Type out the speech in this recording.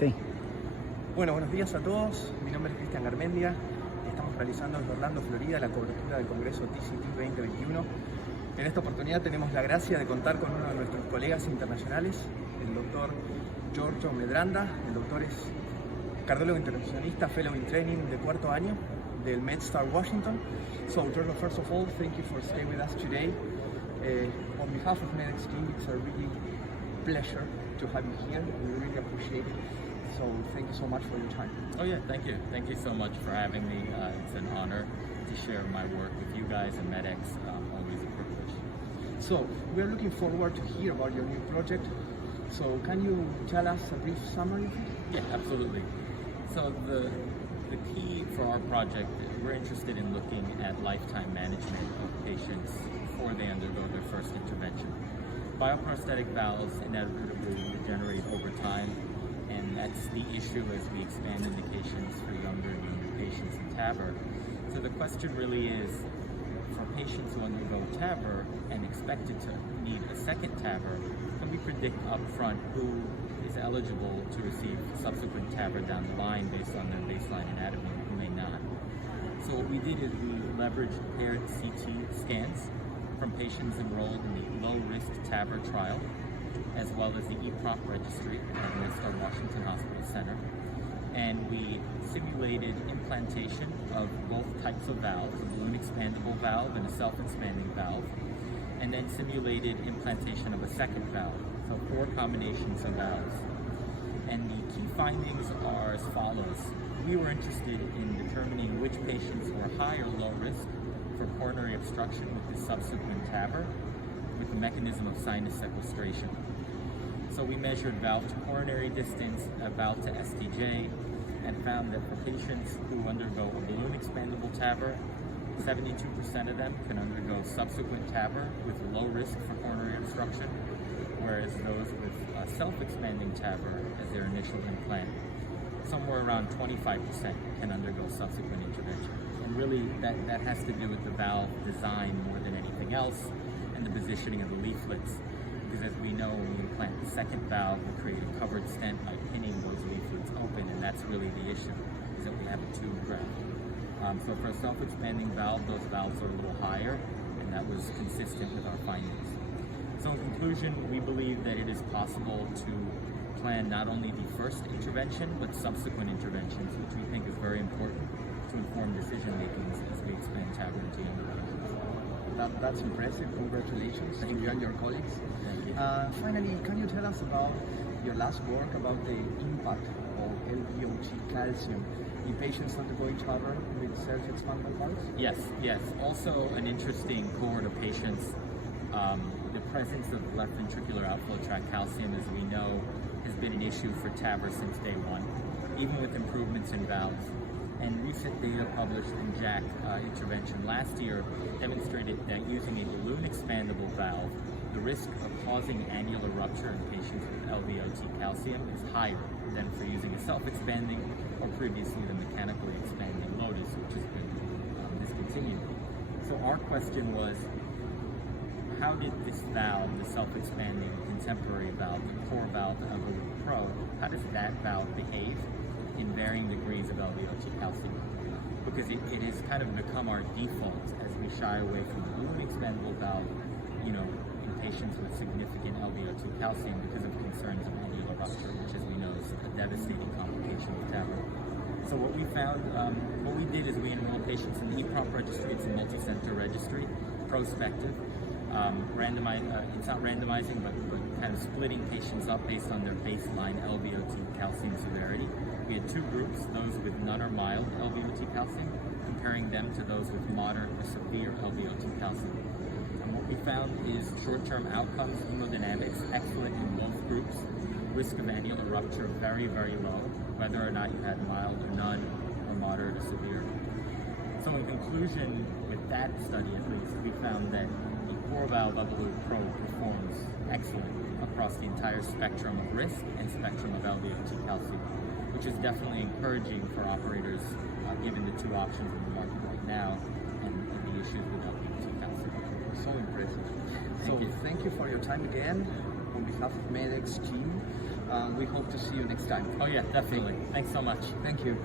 Sí. Bueno, buenos días a todos. Mi nombre es Cristian Garmendia. Estamos realizando desde Orlando, Florida, la cobertura del Congreso TCT 2021. En esta oportunidad tenemos la gracia de contar con uno de nuestros colegas internacionales, el doctor Giorgio Medranda. El doctor es cardiólogo intervencionista, fellow in training de cuarto año del MedStar Washington. So, Giorgio, first of all, thank you for staying with us today. On behalf of MedEcs team, it's a really pleasure to have you here. We really appreciate it. So thank you so much for your time. Oh yeah, thank you. Thank you so much for having me. It's an honor to share my work with you guys and MedEcs. Always a privilege. So we're looking forward to hear about your new project. So can you tell us a brief summary of it? Yeah, absolutely. So the key for our project, we're interested in looking at lifetime management of patients before they undergo their first intervention. Bioprosthetic valves inevitably degenerate over time, and that's the issue as we expand indications for younger patients in TAVR. So the question really is, for patients who undergo TAVR and expected to need a second TAVR, can we predict upfront who is eligible to receive subsequent TAVR down the line based on their baseline anatomy and who may not? So what we did is we leveraged paired CT scans from patients enrolled in the low-risk TAVR trial, as well as the EPROC registry at MedStar Washington Hospital Center. And we simulated implantation of both types of valves, a balloon expandable valve and a self-expanding valve, and then simulated implantation of a second valve, so 4 combinations of valves. And the key findings are as follows. We were interested in determining which patients were high or low risk for coronary obstruction with the subsequent TAVR with the mechanism of sinus sequestration. So we measured valve to coronary distance, valve to STJ, and found that for patients who undergo a balloon expandable TAVR, 72% of them can undergo subsequent TAVR with low risk for coronary obstruction, whereas those with self-expanding TAVR as their initial implant, somewhere around 25% can undergo subsequent intervention. And really that has to do with the valve design more than anything else, and the positioning of the leaflets. Because as we know, when we implant the second valve, we create a covered stent by pinning those leaflets open, and that's really the issue, is that we have a tube graft. So for a self-expanding valve, those valves are a little higher, and that was consistent with our findings. So in conclusion, we believe that it is possible to plan not only the first intervention, but subsequent interventions, which we think is very important to inform decision-making as we expand TAVR into younger patients. That's impressive. Congratulations to you and your colleagues. Thank you. Finally, can you tell us about your last work about the impact of LVOT calcium in patients undergoing TAVR with self-expanding valves? Yes. Also an interesting cohort of patients. The presence of left ventricular outflow tract calcium, as we know, has been an issue for TAVR since day one, even with improvements in valves. And recent data published in JACC intervention last year demonstrated that using a balloon expandable valve, the risk of causing annular rupture in patients with LVOT calcium is higher than for using a self-expanding or previously the mechanically expanding Lotus, which has been discontinued. So our question was, how did this valve, the self-expanding contemporary valve, the core valve of Evolut Pro, how does that valve behave in varying degrees of LVOT calcium? Because it has kind of become our default as we shy away from the balloon expandable valve, in patients with significant LVOT calcium because of concerns of annular rupture, which, as we know, is a devastating complication of TAVR. So what we found, what we did is we enrolled patients in the EPROC registry. It's a multi-center registry, prospective. It's not randomizing, but kind of splitting patients up based on their baseline LVOT calcium severity. We had 2 groups, those with none or mild LVOT calcium, comparing them to those with moderate or severe LVOT calcium. And what we found is short-term outcomes, hemodynamics, excellent in both groups. Risk of annular rupture very, very low, whether or not you had mild or none, or moderate or severe. So in conclusion, with that study at least, we found that the core valve Evolut Pro performs excellent across the entire spectrum of risk and spectrum of LVOT calcium, which is definitely encouraging for operators given the 2 options in the market right now and the issues with LVOT calcium. So impressive. Thank you for your time again. On behalf of MedEcs team, We hope to see you next time. Oh yeah, definitely. Thanks so much. Thank you.